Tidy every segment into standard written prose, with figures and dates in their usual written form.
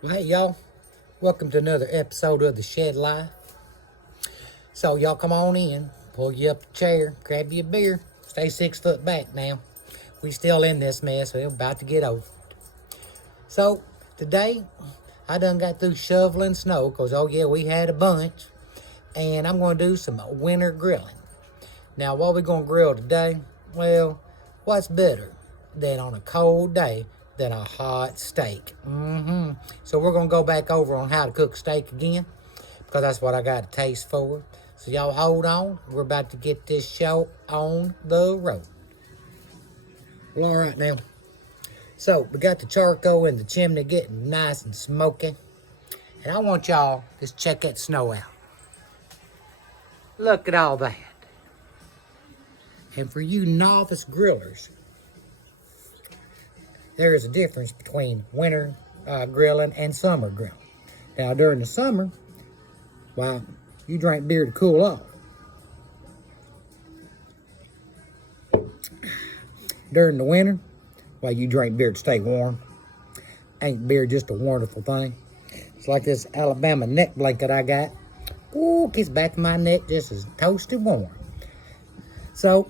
Well, hey, y'all. Welcome to another episode of The Shed Life. So, y'all come on in, pull you up a chair, grab you a beer, stay 6 foot back now. We still in this mess, we're about to get over it. So, today, I done got through shoveling snow, because, oh yeah, we had a bunch. And I'm going to do some winter grilling. Now, what we going to grill today? Well, what's better than on a cold day than a hot steak? So we're going to go back over on how to cook steak again, because that's what I got a taste for. So y'all hold on. We're about to get this show on the road. Well, all right now. So we got the charcoal in the chimney getting nice and smoky. And I want y'all to just check that snow out. Look at all that. And for you novice grillers, there is a difference between winter grilling and summer grilling. Now, during the summer, well, you drink beer to cool off. During the winter, well, you drink beer to stay warm. Ain't beer just a wonderful thing? It's like this Alabama neck blanket I got. Ooh, gets back to my neck just as toasted warm. So,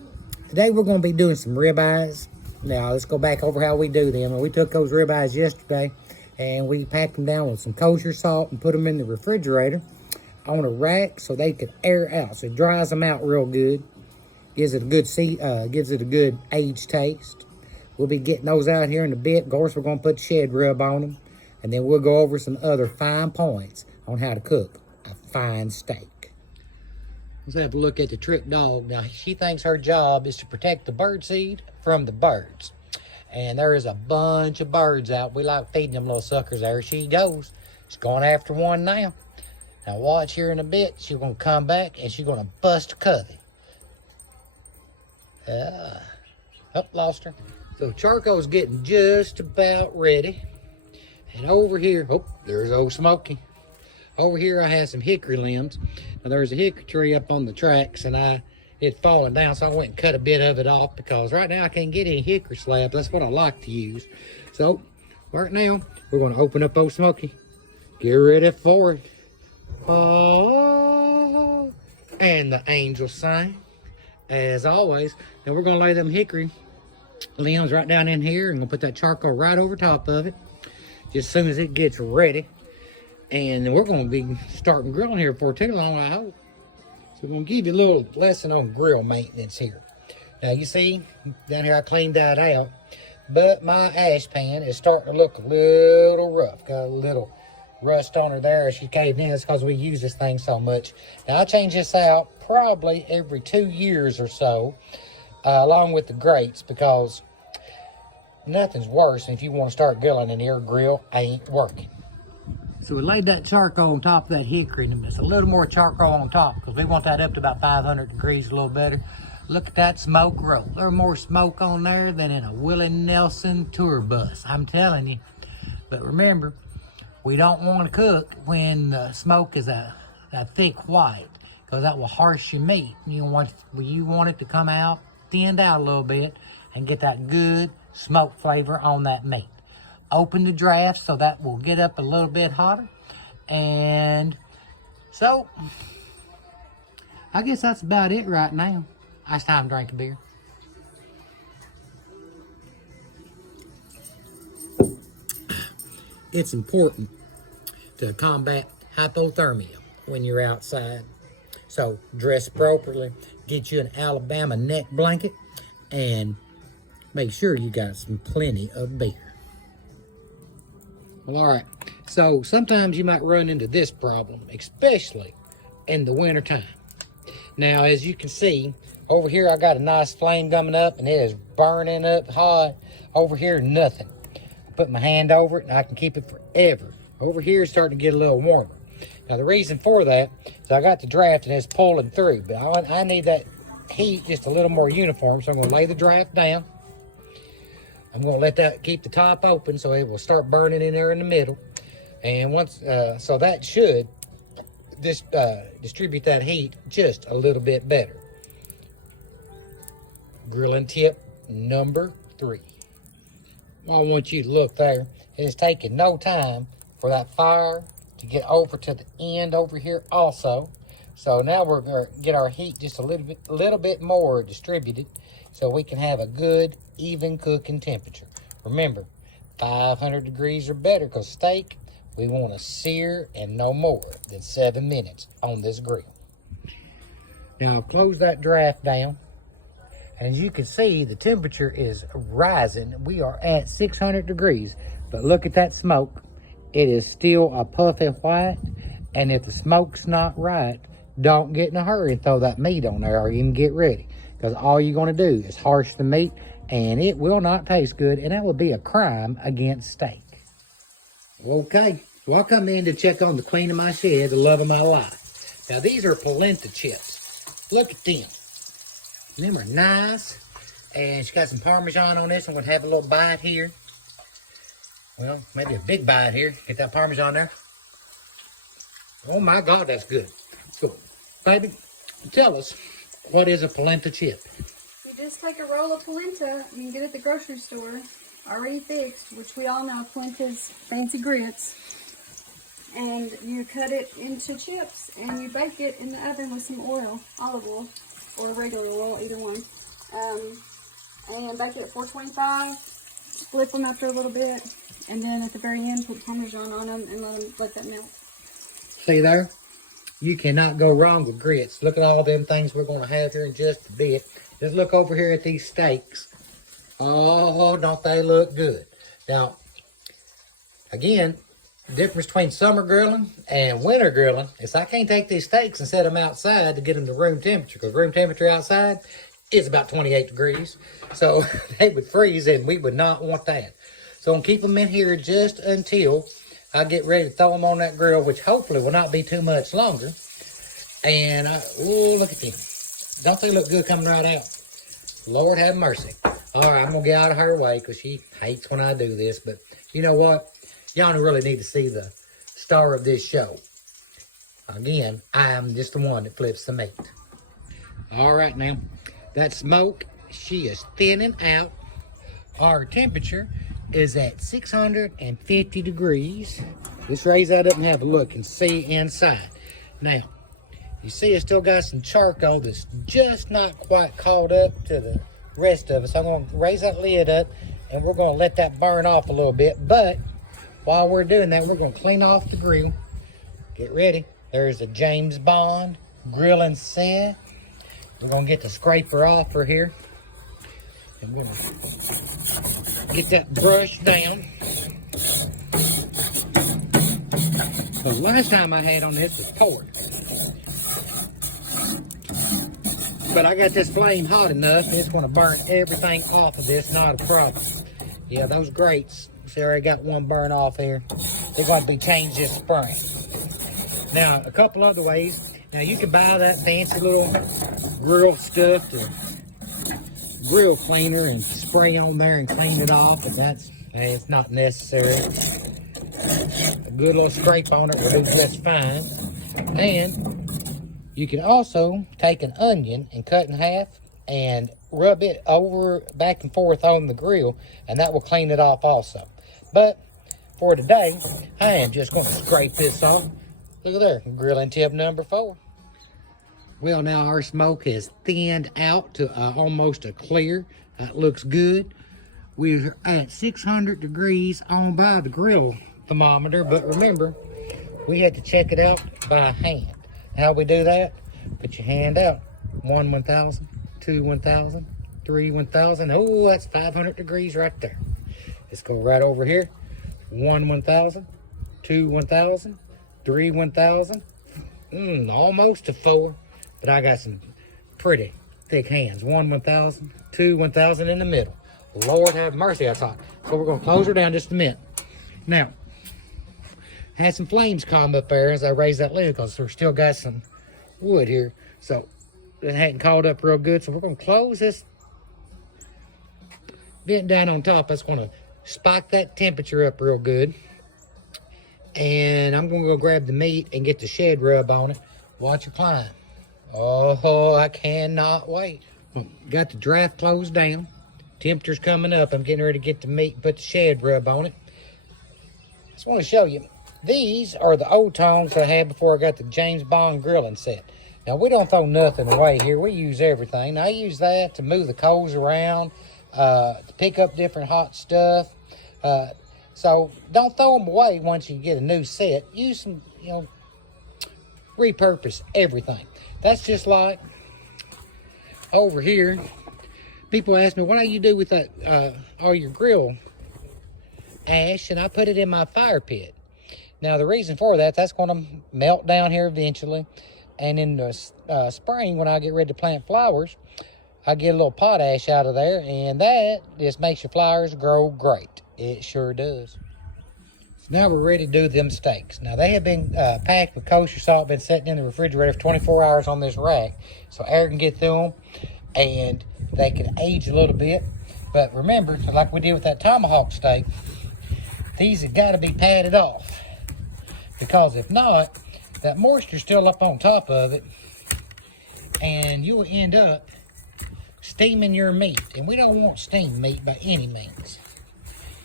today we're going to be doing some ribeyes. Now, let's go back over how we do them. And we took those ribeyes yesterday, and we packed them down with some kosher salt and put them in the refrigerator on a rack so they could air out. So it dries them out real good. Gives it a good aged taste. We'll be getting those out here in a bit. Of course, we're going to put shed rub on them. And then we'll go over some other fine points on how to cook a fine steak. Let's have a look at the trick dog. Now, she thinks her job is to protect the birdseed from the birds. And there is a bunch of birds out. We like feeding them little suckers. There she goes. She's going after one now. Now, watch here in a bit. She's going to come back and she's going to bust a covey. Lost her. So, charcoal's getting just about ready. And over here, there's old Smokey. Over here, I have some hickory limbs. Now, there's a hickory tree up on the tracks, and it's fallen down, so I went and cut a bit of it off because right now I can't get any hickory slabs. That's what I like to use. So, right now, we're going to open up old Smokey. Get ready for it. Oh, and the angels sing, as always. Now, we're going to lay them hickory limbs right down in here, and we'll put that charcoal right over top of it just as soon as it gets ready. And we're going to be starting grilling here before too long, I hope. So we're going to give you a little lesson on grill maintenance here. Now, you see, down here I cleaned that out. But my ash pan is starting to look a little rough. Got a little rust on her there as she caved in. It's because we use this thing so much. Now, I change this out probably every 2 years or so, along with the grates, because nothing's worse than if you want to start grilling and your grill ain't working. So we laid that charcoal on top of that hickory, and there's a little more charcoal on top because we want that up to about 500 degrees a little better. Look at that smoke roll. There's more smoke on there than in a Willie Nelson tour bus, I'm telling you. But remember, we don't want to cook when the smoke is a thick white, because that will harsh your meat. You want it to come out, thinned out a little bit, and get that good smoke flavor on that meat. Open the draft so that will get up a little bit hotter. And so, I guess that's about it right now. It's time to drink a beer. It's important to combat hypothermia when you're outside. So, dress appropriately. Get you an Alabama neck blanket. And make sure you got plenty of beer. Well, all right. So sometimes you might run into this problem, especially in the winter time. Now, as you can see, over here I got a nice flame coming up, and it is burning up hot. Over here, nothing. Put my hand over it, and I can keep it forever. Over here, it's starting to get a little warmer. Now, the reason for that is I got the draft, and it's pulling through. But I need that heat just a little more uniform, so I'm going to lay the draft down. I'm going to let that keep the top open so it will start burning in there in the middle. And once, so that should distribute that heat just a little bit better. Grilling tip number 3. I want you to look there. It's taking no time for that fire to get over to the end over here also. So now we're going to get our heat just a little bit more distributed so we can have a good, even cooking temperature. Remember, 500 degrees or better, because steak, we want to sear and no more than 7 minutes on this grill. Now close that draft down. And as you can see, the temperature is rising. We are at 600 degrees. But look at that smoke. It is still a puffy white. And if the smoke's not right, don't get in a hurry and throw that meat on there or even get ready. Because all you're going to do is harsh the meat and it will not taste good. And that will be a crime against steak. Okay, so I come in to check on the queen of my shed, the love of my life. Now these are polenta chips. Look at them. Them are nice. And she got some Parmesan on this. I'm going to have a little bite here. Well, maybe a big bite here. Get that Parmesan there. Oh my God, that's good. So, baby, tell us, what is a polenta chip? You just take a roll of polenta you can get at the grocery store, already fixed, which we all know polenta's fancy grits. And you cut it into chips and you bake it in the oven with some oil, olive oil, or regular oil, either one. And bake it at 425, flip them after a little bit, and then at the very end put Parmesan on them and let that melt. See there? You cannot go wrong with grits. Look at all them things we're going to have here in just a bit. Just look over here at these steaks. Oh, don't they look good? Now, again, the difference between summer grilling and winter grilling is I can't take these steaks and set them outside to get them to room temperature, because room temperature outside is about 28 degrees. So they would freeze and we would not want that. So I'm going to keep them in here just until I get ready to throw them on that grill, which hopefully will not be too much longer. And, oh, look at them. Don't they look good coming right out? Lord have mercy. All right, I'm going to get out of her way because she hates when I do this. But you know what? Y'all really need to see the star of this show. Again, I'm just the one that flips the meat. All right, now, that smoke, she is thinning out. Our temperature is at 650 degrees. Let's raise that up and have a look and see inside. Now, you see it's still got some charcoal that's just not quite caught up to the rest of it. So I'm going to raise that lid up and we're going to let that burn off a little bit. But while we're doing that, we're going to clean off the grill. Get ready. There's a James Bond grilling set. We're going to get the scraper off for here. And we're going to get that brush down. The last time I had on this was pork. But I got this flame hot enough, it's going to burn everything off of this, not a problem. Yeah, those grates, see, I already got one burn off here. They're going to be changed this spring. Now, a couple other ways. Now, you can buy that fancy little grill stuff to grill cleaner and spray on there and clean it off, but it's not necessary. A good little scrape on it will do just fine. And you can also take an onion and cut in half and rub it over back and forth on the grill, and that will clean it off also. But for today, I am just going to scrape this off. Look at there, grilling tip number 4. Well, now our smoke has thinned out to almost a clear. That looks good. We're at 600 degrees on by the grill thermometer, but remember, we had to check it out by hand. How we do that? Put your hand out. 1 1000, 2 1000, 3 1000. Oh, that's 500 degrees right there. Let's go right over here. 1 1000, 2 1000, 3 1000. Almost to 4. But I got some pretty thick hands. 1 1000, 2 1000 in the middle. Lord have mercy, that's hot. So we're going to close her down just a minute. Now, had some flames come up there as I raised that lid because we're still got some wood here. So it hadn't caught up real good. So we're going to close this vent down on top. That's going to spike that temperature up real good. And I'm going to go grab the meat and get the shed rub on it. Watch it climb. Oh, I cannot wait. Well, got the draft closed down. Temperature's coming up. I'm getting ready to get the meat and put the shed rub on it. Just want to show you. These are the old tongs I had before I got the James Bond grilling set. Now, we don't throw nothing away here. We use everything. Now, I use that to move the coals around, to pick up different hot stuff. So, don't throw them away once you get a new set. Use them, repurpose everything. That's just like over here. People ask me, what do you do with that, all your grill ash? And I put it in my fire pit. Now, the reason for that, that's going to melt down here eventually. And in the spring, when I get ready to plant flowers, I get a little potash out of there, and that just makes your flowers grow great. It sure does. So now we're ready to do them steaks. Now, they have been packed with kosher salt, been sitting in the refrigerator for 24 hours on this rack, so air can get through them, and they can age a little bit. But remember, like we did with that tomahawk steak, these have got to be padded off, because if not, that moisture's still up on top of it, and you will end up steaming your meat. And we don't want steamed meat by any means.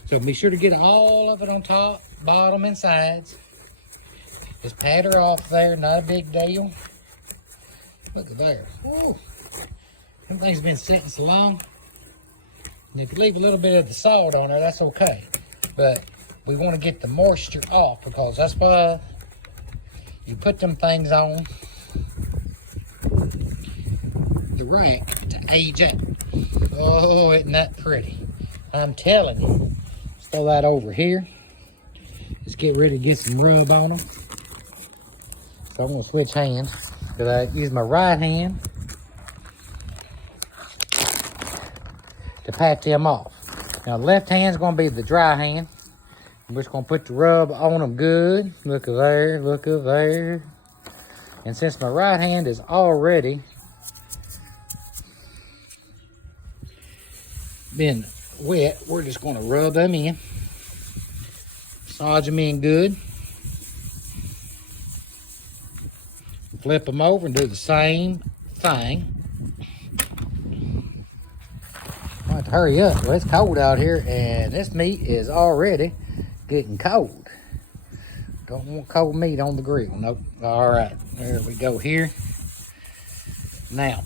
So be sure to get all of it on top, bottom, and sides. Just pat her off there, not a big deal. Look at there. Woo. Everything's been sitting so long. And if you leave a little bit of the salt on there, that's okay. But we want to get the moisture off, because that's why you put them things on the rack to age out. Oh, isn't that pretty? I'm telling you. Let's throw that over here. Let's get ready to get some rub on them. So I'm going to switch hands, because I use my right hand to pat them off. Now, the left hand's going to be the dry hand. We're just going to put the rub on them good. Look at there, look at there. And since my right hand is already been wet, we're just going to rub them in. Massage them in good. Flip them over and do the same thing. I have to hurry up. Well, it's cold out here, and this meat is already getting cold. Don't want cold meat on the grill. Nope. All right, there we go here. Now,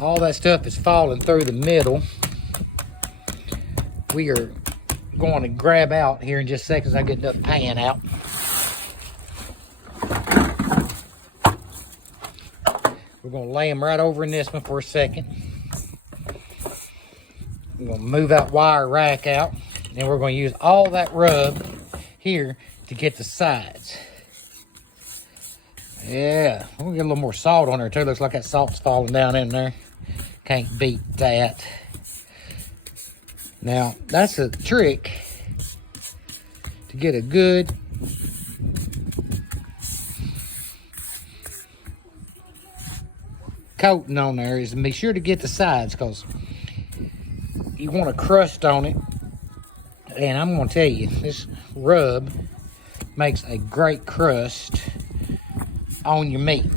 all that stuff is falling through the middle. We are going to grab out here in just seconds. I get the pan out. We're going to lay them right over in this one for a second. We're going to move that wire rack out, and we're going to use all that rub here to get the sides. Yeah, we'll get a little more salt on there too. Looks like that salt's falling down in there. Can't beat that. Now, that's a trick to get a good coating on there, is to be sure to get the sides, because you want a crust on it. And I'm going to tell you, this rub makes a great crust on your meat.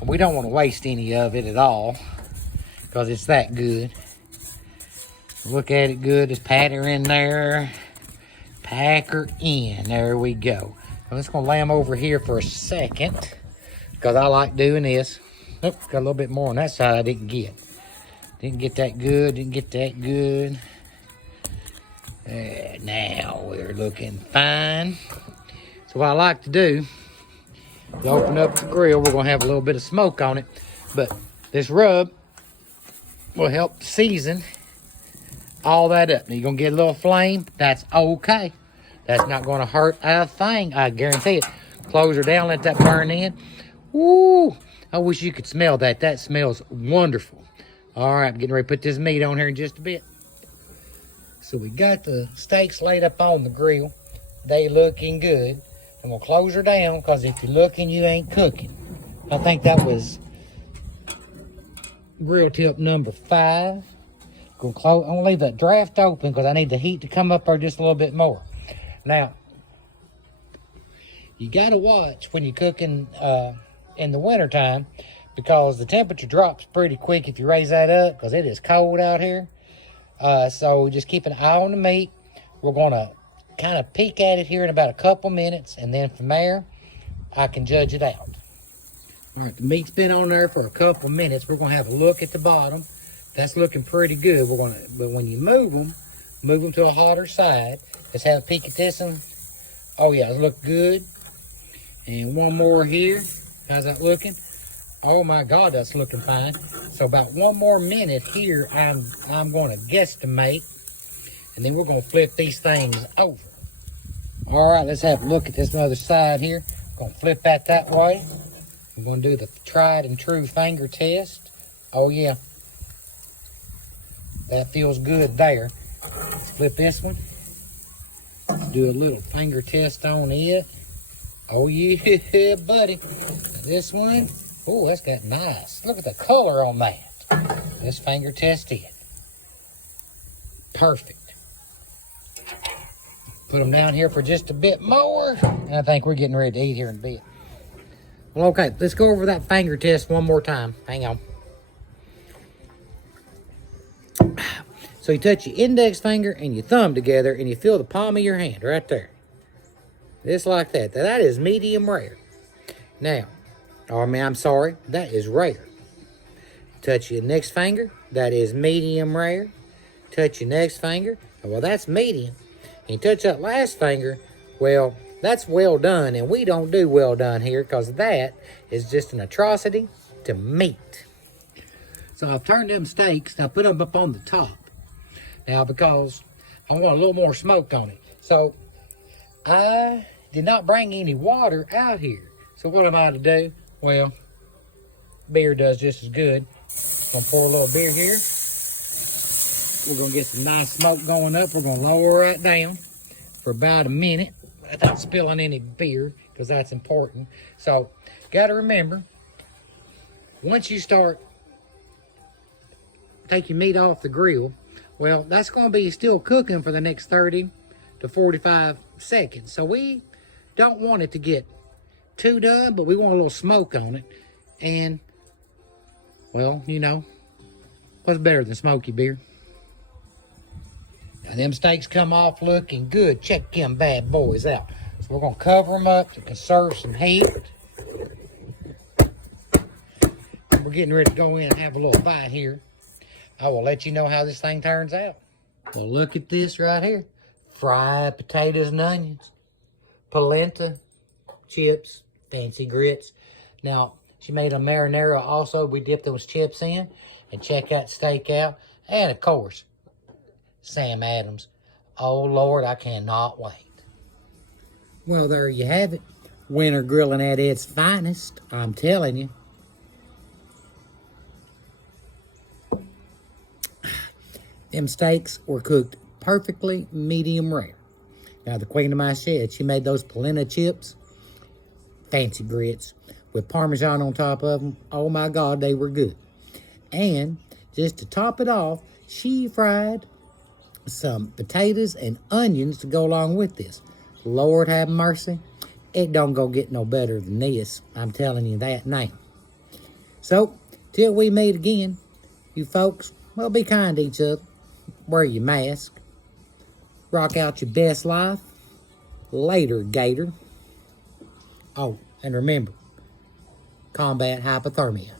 And we don't want to waste any of it at all, because it's that good. Look at it good. Just pat her in there. Pack her in. There we go. I'm just going to lay them over here for a second, because I like doing this. Oh, got a little bit more on that side I didn't get. Didn't get that good. Didn't get that good. Now we're looking fine. So what I like to do is open up the grill. We're going to have a little bit of smoke on it. But this rub will help season all that up. Now you're going to get a little flame. That's okay. That's not going to hurt a thing. I guarantee it. Close her down. Let that burn in. Woo! I wish you could smell that. That smells wonderful. All right, I'm getting ready to put this meat on here in just a bit. So we got the steaks laid up on the grill. They looking good. And we'll close her down, because if you're looking, you ain't cooking. I think that was grill tip number 5. I'm gonna leave that draft open, because I need the heat to come up there just a little bit more. Now, you gotta watch when you're cooking in the wintertime, because the temperature drops pretty quick if you raise that up, because it is cold out here. So just keep an eye on the meat. We're going to kind of peek at it here in about a couple minutes, and then from there, I can judge it out. All right, the meat's been on there for a couple minutes. We're gonna have a look at the bottom. That's looking pretty good. But when you move them to a hotter side. Let's have a peek at this one. Oh yeah, it looks good. And one more here. How's that looking? Oh my God, that's looking fine. So about one more minute here, I'm going to guesstimate, and then we're going to flip these things over. All right, let's have a look at this other side here. Going to flip that way. We're going to do the tried and true finger test. Oh yeah, that feels good there. Let's flip this one. Do a little finger test on it. Oh yeah, buddy. This one. Oh, that's got nice. Look at the color on that. Let's finger test it. Perfect. Put them down here for just a bit more. And I think we're getting ready to eat here in a bit. Well, okay, let's go over that finger test one more time. Hang on. So you touch your index finger and your thumb together and you feel the palm of your hand right there. Just like that. That is medium rare. Now, I'm sorry, that is rare. Touch your next finger, that is medium rare. Touch your next finger, well, that's medium. And you touch that last finger, well, that's well done, and we don't do well done here because that is just an atrocity to meat. So I've turned them steaks, and I put them up on the top. Now, because I want a little more smoke on it. So I did not bring any water out here. So what am I to do? Well, beer does just as good. Gonna pour a little beer here. We're gonna get some nice smoke going up. We're gonna lower it down for about a minute without spilling any beer, because that's important. So, gotta remember, once you start taking meat off the grill, well, that's gonna be still cooking for the next 30 to 45 seconds. So we don't want it to get too done, but we want a little smoke on it. And, well, you know, what's better than smoky beer? Now, them steaks come off looking good. Check them bad boys out. So we're going to cover them up to conserve some heat. We're getting ready to go in and have a little bite here. I will let you know how this thing turns out. Well, look at this right here. Fried potatoes and onions. Polenta chips. Fancy grits. Now, she made a marinara also. We dipped those chips in. And check that steak out. And, of course, Sam Adams. Oh, Lord, I cannot wait. Well, there you have it. Winter grilling at its finest. I'm telling you. Them steaks were cooked perfectly medium rare. Now, the queen of my shed, she made those polenta chips. Fancy grits with Parmesan on top of them. Oh my God, they were good. And just to top it off, she fried some potatoes and onions to go along with this. Lord have mercy. It don't go get no better than this. I'm telling you that now. So, till we meet again, you folks, well, be kind to each other. Wear your mask. Rock out your best life. Later, Gator. Oh, and remember, combat hypothermia.